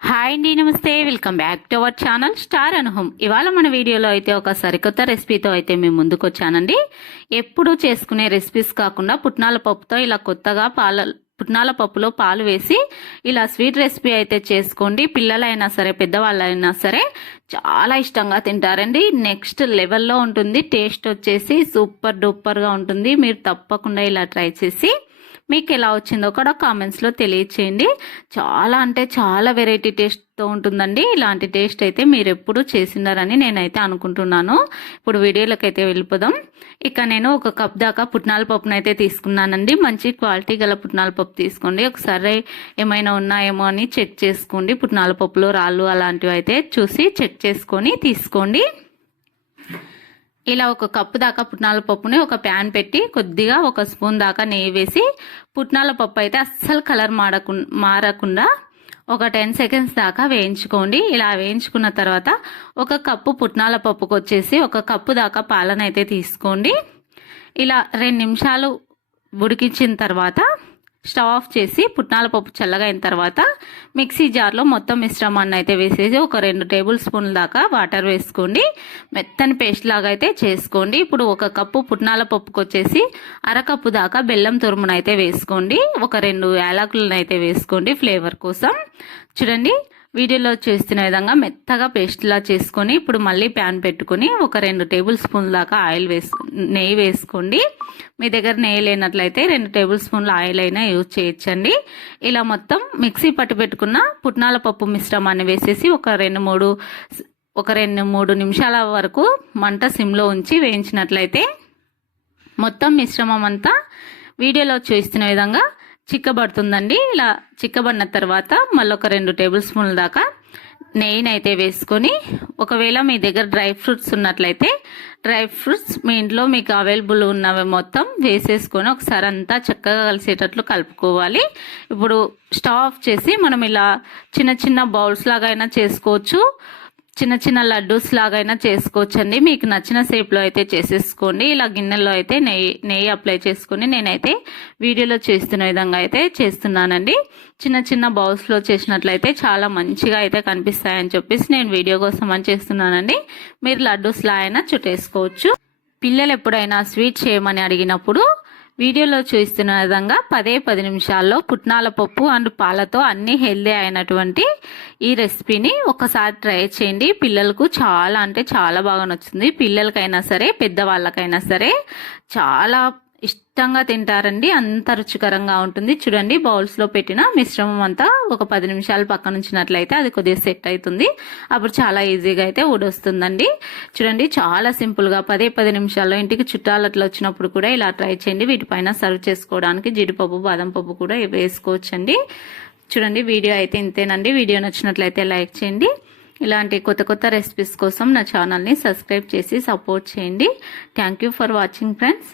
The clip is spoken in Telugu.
హాయ్ అండి నమస్తే. Welcome back to our channel star Anuham ఇవాళ మన వీడియోలో అయితే ఒక సరికొత్త రెసిపీతో అయితే మేము ముందుకు వచ్చానండి ఎప్పుడూ చేసుకునే రెసిపీస్ కాకుండా పుట్నాల పప్పుతో ఇలా కొత్తగా పాల పుట్నాల పప్పులో పాలు వేసి ఇలా స్వీట్ రెసిపీ అయితే చేసుకోండి. పిల్లలైనా సరే పెద్దవాళ్ళైనా సరే చాలా ఇష్టంగా తింటారండి. నెక్స్ట్ లెవెల్లో ఉంటుంది. టేస్ట్ వచ్చేసి సూపర్ డూపర్గా ఉంటుంది. మీరు తప్పకుండా ఇలా ట్రై చేసి మీకు ఎలా వచ్చిందో కూడా కామెంట్స్లో తెలియచేయండి. చాలా అంటే చాలా వెరైటీ టేస్ట్తో ఉంటుందండి. ఇలాంటి టేస్ట్ అయితే మీరు ఎప్పుడు చేసినారని నేనైతే అనుకుంటున్నాను. ఇప్పుడు వీడియోలోకి అయితే వెళ్ళిపోదాం. ఇక నేను ఒక కప్ దాకా పుట్నాల పప్పును అయితే తీసుకున్నానండి. మంచి క్వాలిటీ గల పుట్నాల పప్పు తీసుకోండి. ఒకసారి ఏమైనా ఉన్నాయేమో అని చెక్ చేసుకోండి. పుట్నాల పప్పులో రాళ్ళు అలాంటివి అయితే చూసి చెక్ చేసుకొని తీసుకోండి. ఇలా ఒక కప్పు దాకా పుట్నాల పప్పుని ఒక ప్యాన్ పెట్టి కొద్దిగా ఒక స్పూన్ దాకా నెయ్యి వేసి పుట్నాల పప్పు అయితే అస్సలు కలర్ మాడకు మారకుండా ఒక టెన్ సెకండ్స్ దాకా వేయించుకోండి. ఇలా వేయించుకున్న తర్వాత ఒక కప్పు పుట్నాల పప్పుకు వచ్చేసి ఒక కప్పు దాకా పాలనైతే తీసుకోండి. ఇలా రెండు నిమిషాలు ఉడికించిన తర్వాత స్టవ్ ఆఫ్ చేసి పుట్నాల పప్పు చల్లగా అయిన తర్వాత మిక్సీ జార్లో మొత్తం మిశ్రమాన్ని అయితే వేసేసి ఒక రెండు టేబుల్ స్పూన్ల దాకా వాటర్ వేసుకోండి. మెత్తని పేస్ట్ లాగా అయితే చేసుకోండి. ఇప్పుడు ఒక కప్పు పుట్నాల పప్పుకు వచ్చేసి అరకప్పు దాకా బెల్లం తురుమునైతే వేసుకోండి. ఒక రెండు యాలకులను అయితే వేసుకోండి ఫ్లేవర్ కోసం. చూడండి వీడియోలో చేస్తున్న విధంగా మెత్తగా పేస్ట్లా చేసుకొని ఇప్పుడు మళ్ళీ ప్యాన్ పెట్టుకొని ఒక రెండు టేబుల్ స్పూన్ దాకా ఆయిల్ వేసు నెయ్యి వేసుకోండి. మీ దగ్గర నెయ్యి లేనట్లయితే రెండు టేబుల్ స్పూన్ల ఆయిల్ అయినా యూజ్ చేయొచ్చండి. ఇలా మొత్తం మిక్సీ పట్టు పెట్టుకున్న పుట్నాల పప్పు మిశ్రమాన్ని వేసేసి ఒక రెండు మూడు ఒక రెండు మూడు నిమిషాల వరకు మంట సిమ్లో ఉంచి వేయించినట్లయితే మొత్తం మిశ్రమం అంతా వీడియోలో చూస్తున్న విధంగా చిక్కబడుతుందండి. ఇలా చిక్కబడిన తర్వాత మళ్ళీ ఒక రెండు టేబుల్ స్పూన్ల దాకా నెయ్యిని అయితే వేసుకొని ఒకవేళ మీ దగ్గర డ్రై ఫ్రూట్స్ ఉన్నట్లయితే డ్రై ఫ్రూట్స్ మీ ఇంట్లో మీకు అవైలబుల్ ఉన్నవి మొత్తం వేసేసుకొని ఒకసారి అంతా చక్కగా కలిసేటట్లు కలుపుకోవాలి. ఇప్పుడు స్టవ్ ఆఫ్ చేసి మనం ఇలా చిన్న చిన్న బౌల్స్ లాగా అయినా చేసుకోవచ్చు. చిన్న చిన్న లడ్డూస్ లాగైనా చేసుకోవచ్చండి. మీకు నచ్చిన షేప్లో అయితే చేసేసుకోండి. ఇలా గిన్నెలో అయితే నెయ్యి నెయ్యి అప్లై చేసుకుని నేనైతే వీడియోలో చేస్తున్న విధంగా అయితే చేస్తున్నానండి. చిన్న చిన్న బౌల్స్లో చేసినట్లయితే చాలా మంచిగా అయితే కనిపిస్తాయని చెప్పేసి నేను వీడియో కోసం అని చేస్తున్నానండి. మీరు లడ్డూస్లా అయినా చుట్టేసుకోవచ్చు. పిల్లలు ఎప్పుడైనా స్వీట్ చేయమని అడిగినప్పుడు వీడియోలో చూస్తున్న విధంగా పదే పది నిమిషాల్లో పుట్నాల పప్పు అండ్ పాలతో అన్ని హెల్దీ అయినటువంటి ఈ రెసిపీని ఒకసారి ట్రై చేయండి. పిల్లలకు చాలా అంటే చాలా బాగా నచ్చుతుంది. పిల్లలకైనా సరే పెద్దవాళ్ళకైనా సరే చాలా ఇష్టంగా తింటారండి. అంత రుచికరంగా ఉంటుంది. చూడండి బౌల్స్లో పెట్టిన మిశ్రమం అంతా ఒక పది నిమిషాలు పక్కన ఉంచినట్లయితే అది కొద్దిగా సెట్ అవుతుంది అప్పుడు చాలా ఈజీగా అయితే ఊడొస్తుందండి. చూడండి చాలా సింపుల్గా పదే పది నిమిషాల్లో ఇంటికి చుట్టాలు అట్లా వచ్చినప్పుడు కూడా ఇలా ట్రై చేయండి. వీటిపైన సర్వ్ చేసుకోవడానికి జీడిపప్పు బాదం పప్పు కూడా వేసుకోవచ్చండి. చూడండి వీడియో అయితే ఇంతేనండి. వీడియో నచ్చినట్లయితే లైక్ చేయండి. ఇలాంటి కొత్త కొత్త రెసిపీస్ కోసం నా ఛానల్ని సబ్స్క్రైబ్ చేసి సపోర్ట్ చేయండి. Thank for watching friends.